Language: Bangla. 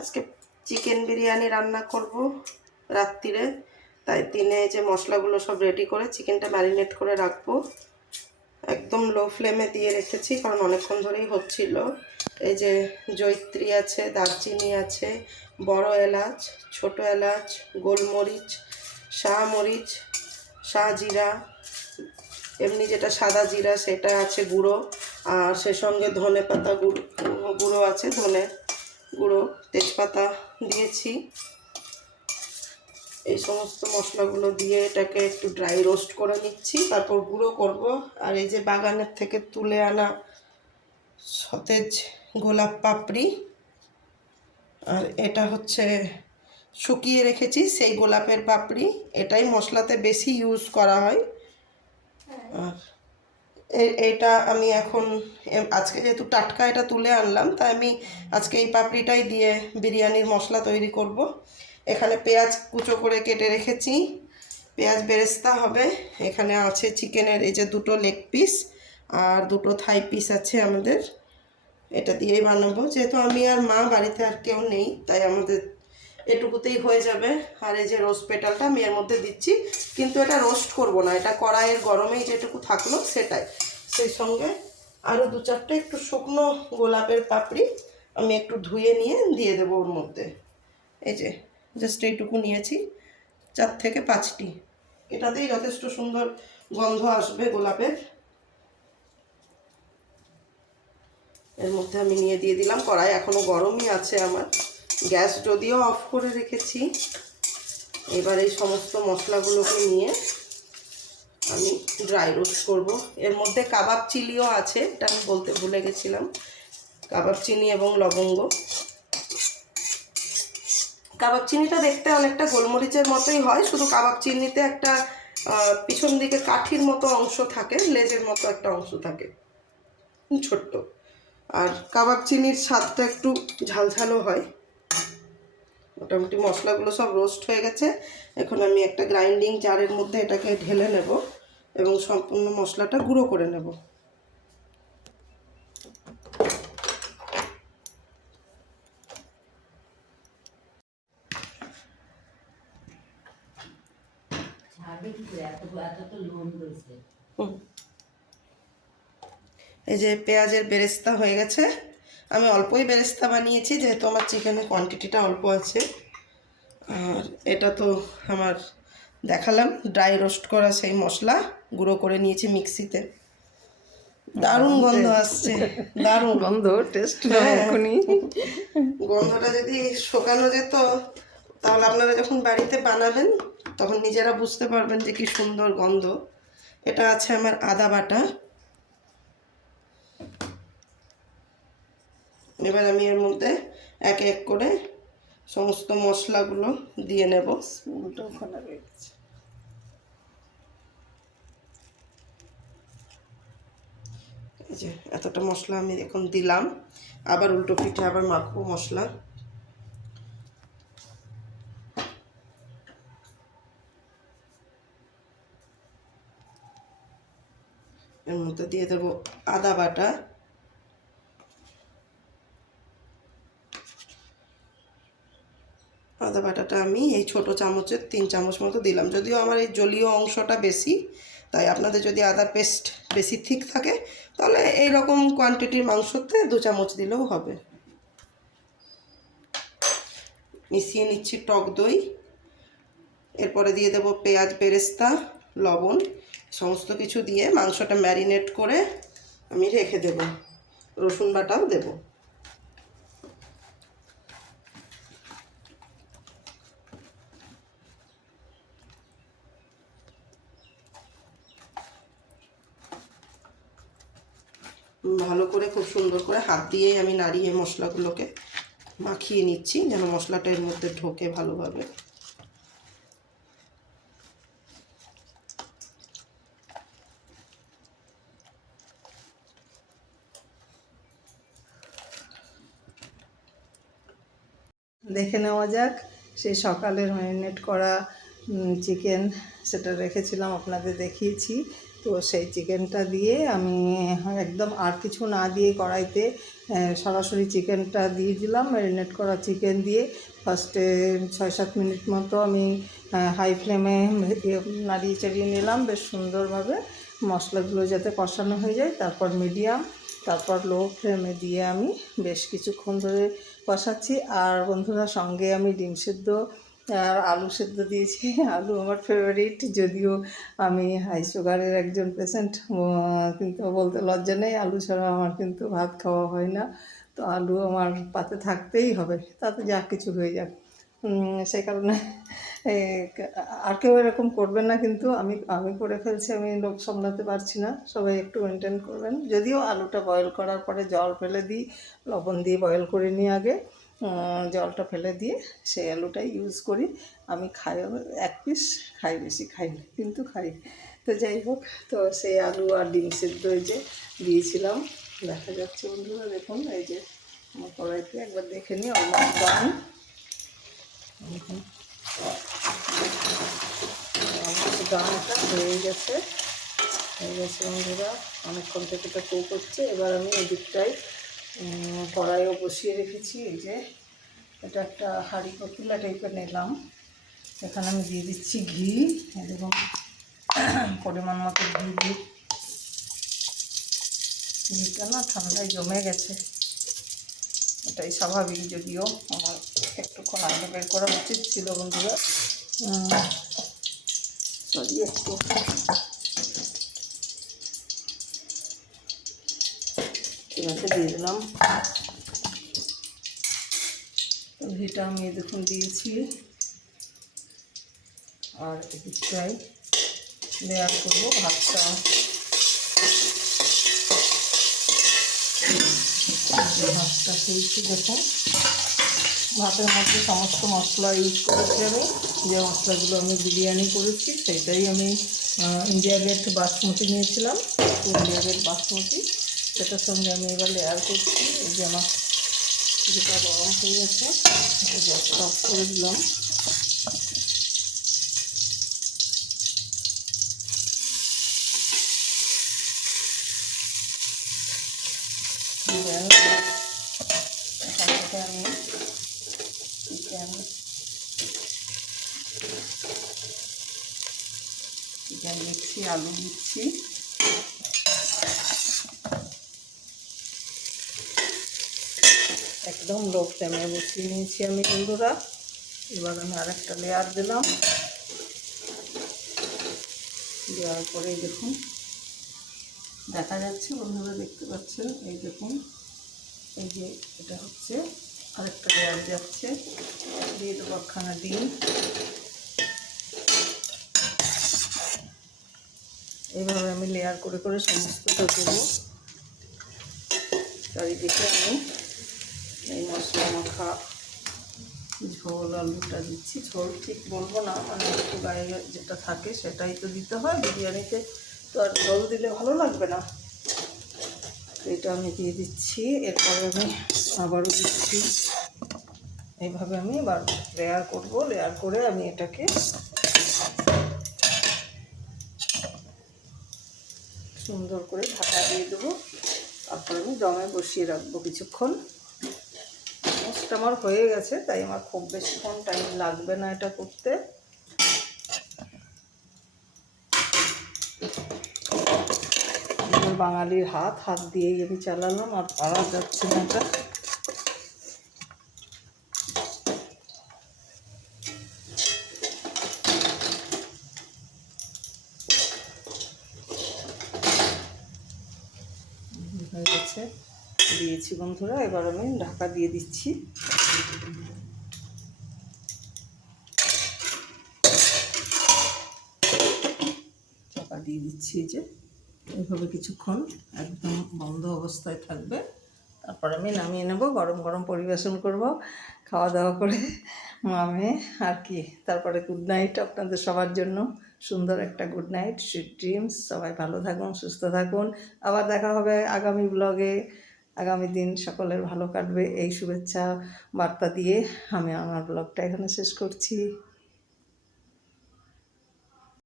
আজকে চিকেন বিরিয়ানি রান্না করব রাত্রিরে। তাই দিনে যে মশলাগুলো সব রেডি করে চিকেনটা ম্যারিনেট করে রাখব। একদম লো ফ্লেমে দিয়ে রেখেছি, কারণ অনেকক্ষণ ধরেই হচ্ছিল। এই যে জৈত্রী আছে, দারচিনি আছে, বড় এলাচ, ছোট এলাচ, গোলমরিচ শাহ মরিচ শাহ জিরা এমনি যেটা সাদা জিরা সেটা আছে গুঁড়ো, আর সে সঙ্গে ধনে পাতা গুঁড়ো গুঁড়ো আছে ধনে। গুঁড়ো তেজপাতা দিয়েছি। এই সমস্ত মশলাগুলো দিয়ে এটাকে একটু ড্রাই রোস্ট করে নিচ্ছি। তারপর গুঁড়ো করব। আর এই যে বাগানের থেকে তুলে আনা সতেজ গোলাপ পাপড়ি, আর এটা হচ্ছে শুকিয়ে রেখেছি সেই গোলাপের পাপড়ি। এটাই মশলাতে বেশি ইউজ করা হয়। আর এটা আমি এখন আজকে যেহেতু টাটকা এটা তুলে আনলাম, তাই আমি আজকে এই পাপড়িটাই দিয়ে বিরিয়ানির মশলা তৈরি করব। এখানে পেঁয়াজ কুচো করে কেটে রেখেছি। পেঁয়াজ বেরেস্তা হবে। এখানে আছে চিকেনের এই যে দুটো লেগ পিস আর দুটো থাই পিস আছে আমাদের। এটা দিয়েই বানাবো। যেহেতু আমি আর মা বাড়িতে আর কেউ নেই, তাই আমাদের এটুকুতেই হয়ে যাবে। আর এই যে রোস্ট পেটালটা আমি এর মধ্যে দিচ্ছি। কিন্তু এটা রোস্ট করব না। এটা কড়াইয়ের গরমেই যেটুকু থাকল সেটাই। সেই সঙ্গে আরও দু চারটে একটু শুকনো গোলাপের পাপড়ি আমি একটু ধুয়ে নিয়ে দিয়ে দেবো ওর মধ্যে। এই যে জাস্ট এইটুকু নিয়েছি, চার থেকে পাঁচটি। এটাতেই যথেষ্ট সুন্দর গন্ধ আসবে গোলাপের। এর মধ্যে আমি নিয়ে দিয়ে দিলাম, কড়াই এখনও গরমই আছে আমার। গ্যাস যদিও অফ করে রেখেছি, এবার এই সমস্ত মশলাগুলোকে নিয়ে আমি ড্রাই রোস্ট করব। এর মধ্যে কাবাব চিলিও আছে, এটা আমি বলতে ভুলে গেছিলাম। কাবাব চিনি এবং লবঙ্গ। কাবাব চিনিটা দেখতে অনেকটা গোলমরিচের মতোই হয়, শুধু কাবাব চিনিতে একটা পিছন দিকে কাঠির মতো অংশ থাকে, লেজের মতো একটা অংশ থাকে। ছোট্ট। আর কাবাব চিনির স্বাদটা একটু ঝালঝালও হয়। মোটামুটি মশলাগুলো সব রোস্ট হয়ে গেছে। এখন আমি একটা গ্রাইন্ডিং জারের মধ্যে এটাকে ঢেলে নেব। এবং সম্পূর্ণ মশলাটা গুঁড়ো করে নেব। এই যে পেঁয়াজের বেরেস্তা হয়ে গেছে। আমি অল্পই বেরেস্তা বানিয়েছি, যেহেতু আমার চিকেনের কোয়ান্টিটিটা অল্প আছে। আর এটা তো আমার দেখালাম। ড্রাই রোস্ট করা সেই মশলা গুঁড়ো করে নিয়েছি মিক্সিতে। দারুণ গন্ধ আসছে। দারুণ। গন্ধ টেস্ট হ্যাঁ। গন্ধটা যদি শোকানো যেত তাহলে আপনারা যখন বাড়িতে বানাবেন তখন নিজেরা বুঝতে পারবেন যে কি সুন্দর গন্ধ। এটা আছে আমার আদা বাটা। এবার আমি এর মধ্যে এক এক করে সমস্ত মশলাগুলো দিয়ে নেব। উল্টো খোলা রয়ে গেছে। এই যে এতটা মশলা আমি এখন দিলাম। আবার উল্টো পিঠে আবার মাখবো মশলা। এর মধ্যে দিয়ে দেবো আদা বাটা। আদা বাটাটা আমি এই ছোট চামচের তিন চামচ মতো দিলাম। যদিও আমার এই জলীয় অংশটা বেশি, তাই আপনাদের যদি আদার পেস্ট বেশি ঠিক থাকে, তাহলে এই রকম কোয়ান্টিটির মাংসতে দু চামচ দিলেও হবে। মিশিয়ে নিচ্ছি টক দই, এরপরে দিয়ে দেবো পেঁয়াজ, বেরেস্তা, লবণ, সমস্ত কিছু দিয়ে মাংসটা ম্যারিনেট করে আমি রেখে দেব। রসুন বাটাও দেবো। ভালো করে, খুব সুন্দর করে হাত দিয়েই আমি নাড়িয়ে মশলাগুলোকে মাখিয়ে নিচ্ছি, যেন মশলাটা এর মধ্যে ঢোকে ভালোভাবে। দেখে নেওয়া যাক, সেই সকালের ম্যারিনেট করা চিকেন সেটা রেখেছিলাম, আপনাদের দেখিয়েছি। তো সেই চিকেনটা দিয়ে আমি একদম আর কিছু না দিয়ে কড়াইতে সরাসরি চিকেনটা দিয়ে দিলাম ম্যারিনেট করা চিকেন দিয়ে। ফার্স্টে ছয় সাত মিনিট মতো আমি হাই ফ্লেমে নাড়িয়ে চাড়িয়ে নিলাম বেশ সুন্দরভাবে। মশলাগুলো যাতে কষানো হয়ে যায়, তারপর মিডিয়াম তারপর লো ফ্লেমে দিয়ে আমি বেশ কিছুক্ষণ ধরে কষাচ্ছি। আর বন্ধুরা, সঙ্গে আমি ডিম সেদ্ধ আর আলু সেদ্ধ দিয়েছি। আলু আমার ফেভারিট যদিও আমি হাই সুগারের একজন পেশেন্ট কিন্তু বলতে লজ্জা নেই, আলু ছাড়া আমার কিন্তু ভাত খাওয়া হয় না। তো আলু আমার পাতে থাকতেই হবে, তাতে যা কিছু হয়ে যাক। সেই কারণে আর কেউ এরকম করবেন না কিন্তু আমি আমি করে ফেলছি, আমি লোক সামলাতে পারছি না, সবাই একটু মেনটেন করবেন। যদিও আলুটা বয়েল করার পরে জল ফেলে দিই, লবণ দিয়ে বয়েল করে নিই আগে। জলটা ফেলে দিয়ে সেই আলুটাই ইউজ করি। আমি খাই এক পিস খাই বেশি খাই না কিন্তু খাই। তো যাই হোক তো সেই আলু আর ডিম সেদ্ধ এই যে দিয়েছিলাম। দেখা যাচ্ছে বন্ধুরা দেখুন এই যে আমার কড়াইতে একবার দেখে নিই দেখুন অলমোস্ট ডানটা হয়ে গেছে। হয়ে গেছে বন্ধুরা অনেকক্ষণ থেকে এটা কো করছে এবার আমি উম, কড়াইও বসিয়ে রেখেছি, এই যে এটা একটা হাঁড়ি কপিলা টাইপের নিলাম। এখানে আমি দিয়ে দিচ্ছি ঘি দেখুন পরিমাণ মতো ঘি দিই ঘিটা না ঠান্ডায় জমে গেছে। এটাই স্বাভাবিক যদিও, আমার একটুক্ষণ আগে বের করা উচিত ছিল বন্ধুরা। সরি একটু। আছে দিয়ে দিলাম। ঘিটা আমি দেখুন দিয়েছি। আর এদিকটাই লেয়ার করব, ভাতটা। ভাতটা খেয়েছি দেখুন ভাতের মধ্যে সমস্ত মশলা ইউজ করেছি আমি যে মশলাগুলো আমি বিরিয়ানি করেছি সেটাই আমি ইন্ডিয়া গেট বাসমতি নিয়েছিলাম। ইন্ডিয়া গেট বাসমতি সেটার সঙ্গে আমি এবার লেয়ার করছি। এই যে আমার যেটা গরম হয়ে গেছে গ্যাসটা করে দিলাম। আলু দিচ্ছি। একদম লো ফ্লেমে বসিয়ে নিয়েছি আমি বন্ধুরা এবার আমি আরেকটা লেয়ার দিলাম। দেওয়ার পরে দেখুন, দেখা যাচ্ছে, বন্ধুরা দেখতে পাচ্ছেন, এই দেখুন, এই যে এটা হচ্ছে আরেকটা লেয়ার যাচ্ছে, দিয়ে দেবো একখানা ডিম। এইভাবে আমি লেয়ার করে করে সমস্তটা দেবো। চারিদিকে আমি এই মশলা মাখা। ঝোল আলুটা দিচ্ছি। ঝোল ঠিক বলব না মানে একটু গায়ে যেটা থাকে সেটাই তো দিতে হয়। বিরিয়ানিতে তো আর ঝোল দিলে ভালো লাগবে না। এটা আমি দিয়ে দিচ্ছি। এরপরে আমি আবারও দিচ্ছি। এইভাবে আমি এবার লেয়ার করব। লেয়ার করে আমি এটাকে সুন্দর করে ঢাকা দিয়ে দেবো। তারপরে আমি দমে বসিয়ে রাখব কিছুক্ষণ। মোস্ট আমার হয়ে গেছে, তাই আমার খুব বেশিক্ষণ টাইম লাগবে না এটা করতে। বাঙালির হাত হাত দিয়েই আমি চালালাম, আর পারা যাচ্ছে না এটা হয়ে গেছে দিয়েছি বন্ধুরা এবার আমি ঢাকা দিয়ে দিচ্ছি। চাপা দিয়ে দিচ্ছি এই যে। এইভাবে কিছুক্ষণ একদম বন্ধ অবস্থায় থাকবে। তারপর আমি নামিয়ে নেব, গরম গরম পরিবেশন করব, খাওয়া দাওয়া করে আমি আর কি। তারপরে গুড নাইট আপনাদের সবার জন্য। সুন্দর একটা গুড নাইট সুইট ড্রিমস সবাই ভালো থাকুন, সুস্থ থাকুন। আবার দেখা হবে আগামী ব্লগে আগামী দিন সকলের ভালো কাটবে। এই শুভেচ্ছা বার্তা দিয়ে আমি আমার ব্লগটা এখানে শেষ করছি।